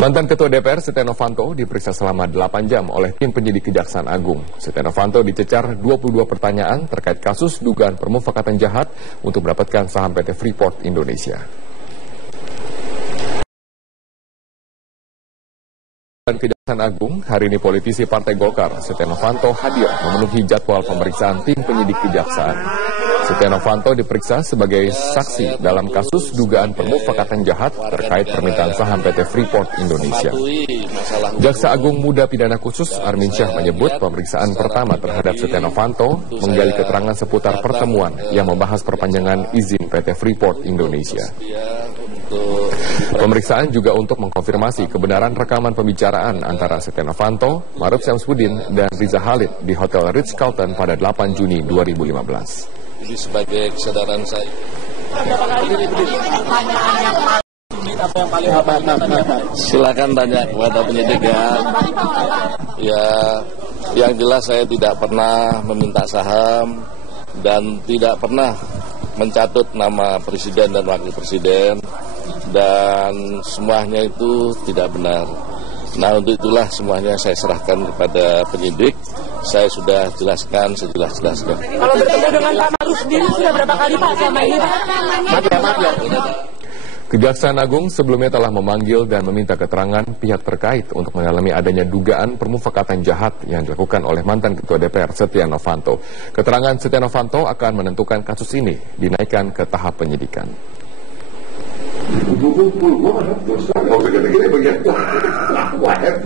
Mantan Ketua DPR Setia Novanto diperiksa selama 8 jam oleh tim penyidik Kejaksaan Agung. Setia Novanto dicecar 22 pertanyaan terkait kasus dugaan permufakatan jahat untuk mendapatkan saham PT Freeport Indonesia. Dan Kejaksaan Agung, hari ini politisi Partai Golkar Setia Novanto hadir memenuhi jadwal pemeriksaan tim penyidik Kejaksaan. Setia Novanto diperiksa sebagai saksi dalam kasus dugaan permufakatan jahat terkait permintaan saham PT Freeport Indonesia. Jaksa Agung Muda Pidana Khusus Armin Syah menyebut pemeriksaan pertama terhadap Setia Novanto menggali keterangan seputar pertemuan yang membahas perpanjangan izin PT Freeport Indonesia. Pemeriksaan juga untuk mengkonfirmasi kebenaran rekaman pembicaraan antara Setia Novanto, Ma'ruf Syamsuddin, dan Riza Khalid di Hotel Ritz-Carlton pada 8 Juni 2015. Ini sebagai kesadaran saya. Silakan tanya kepada penyidik ya. Ya, yang jelas saya tidak pernah meminta saham dan tidak pernah mencatut nama presiden dan wakil presiden, dan semuanya itu tidak benar. Nah, untuk itulah semuanya saya serahkan kepada penyidik. Saya sudah jelaskan sejelas-jelasnya. Kalau bertemu dengan Pak Ma'ruf sendiri sudah berapa kali Pak selama ini Pak? Maaf ya. Kejaksaan Agung sebelumnya telah memanggil dan meminta keterangan pihak terkait untuk mendalami adanya dugaan permufakatan jahat yang dilakukan oleh mantan Ketua DPR Setia Novanto. Keterangan Setia Novanto akan menentukan kasus ini dinaikkan ke tahap penyidikan.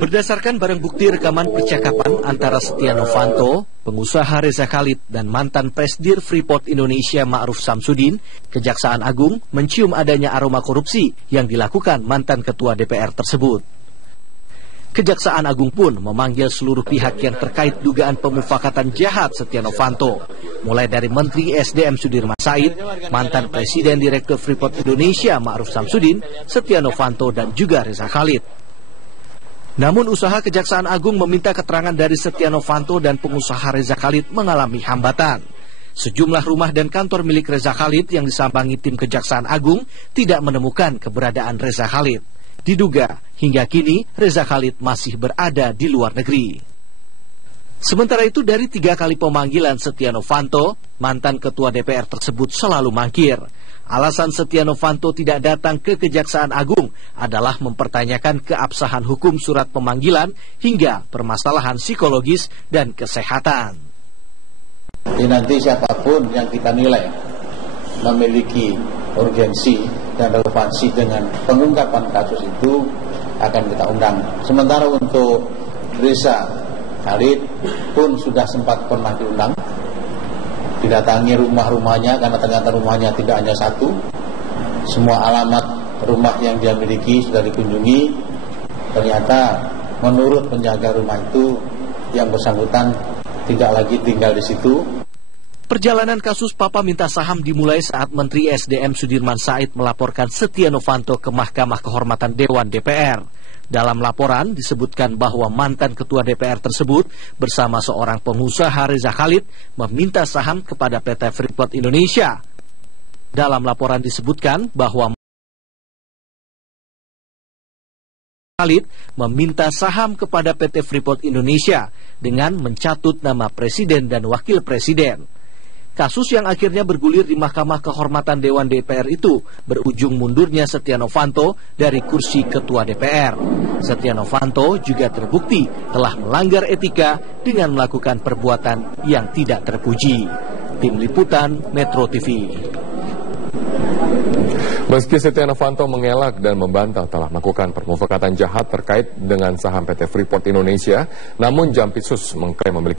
Berdasarkan barang bukti rekaman percakapan antara Setia Novanto, pengusaha Riza Khalid, dan mantan Presdir Freeport Indonesia Ma'ruf Syamsuddin, Kejaksaan Agung mencium adanya aroma korupsi yang dilakukan mantan Ketua DPR tersebut. Kejaksaan Agung pun memanggil seluruh pihak yang terkait dugaan pemufakatan jahat Setia Novanto, mulai dari Menteri SDM Sudirman Said, mantan Presiden Direktur Freeport Indonesia Ma'ruf Syamsuddin, Setia Novanto, dan juga Riza Khalid. Namun usaha Kejaksaan Agung meminta keterangan dari Setia Novanto dan pengusaha Riza Khalid mengalami hambatan. Sejumlah rumah dan kantor milik Riza Khalid yang disambangi tim Kejaksaan Agung tidak menemukan keberadaan Riza Khalid. Diduga hingga kini Riza Khalid masih berada di luar negeri. Sementara itu dari 3 kali pemanggilan Setia Novanto, mantan Ketua DPR tersebut selalu mangkir. Alasan Setia Novanto tidak datang ke Kejaksaan Agung adalah mempertanyakan keabsahan hukum surat pemanggilan hingga permasalahan psikologis dan kesehatan. Jadi nanti siapapun yang kita nilai memiliki urgensi dan relevansi dengan pengungkapan kasus itu akan kita undang. Sementara untuk Riza Khalid pun sudah sempat pernah diundang, didatangi rumah-rumahnya karena ternyata rumahnya tidak hanya satu, semua alamat rumah yang dia miliki sudah dikunjungi. Ternyata menurut penjaga rumah itu yang bersangkutan tidak lagi tinggal di situ. Perjalanan kasus Papa minta saham dimulai saat Menteri SDM Sudirman Said melaporkan Setia Novanto ke Mahkamah Kehormatan Dewan DPR. Dalam laporan disebutkan bahwa mantan Ketua DPR tersebut bersama seorang pengusaha Riza Khalid meminta saham kepada PT Freeport Indonesia. Dalam laporan disebutkan bahwa Khalid meminta saham kepada PT Freeport Indonesia dengan mencatut nama Presiden dan Wakil Presiden. Kasus yang akhirnya bergulir di Mahkamah Kehormatan Dewan DPR itu berujung mundurnya Setia Novanto dari kursi Ketua DPR. Setia Novanto juga terbukti telah melanggar etika dengan melakukan perbuatan yang tidak terpuji. Tim Liputan Metro TV. Meski Setia Novanto mengelak dan membantah telah melakukan permufakatan jahat terkait dengan saham PT Freeport Indonesia, namun Jampitsus mengklaim memiliki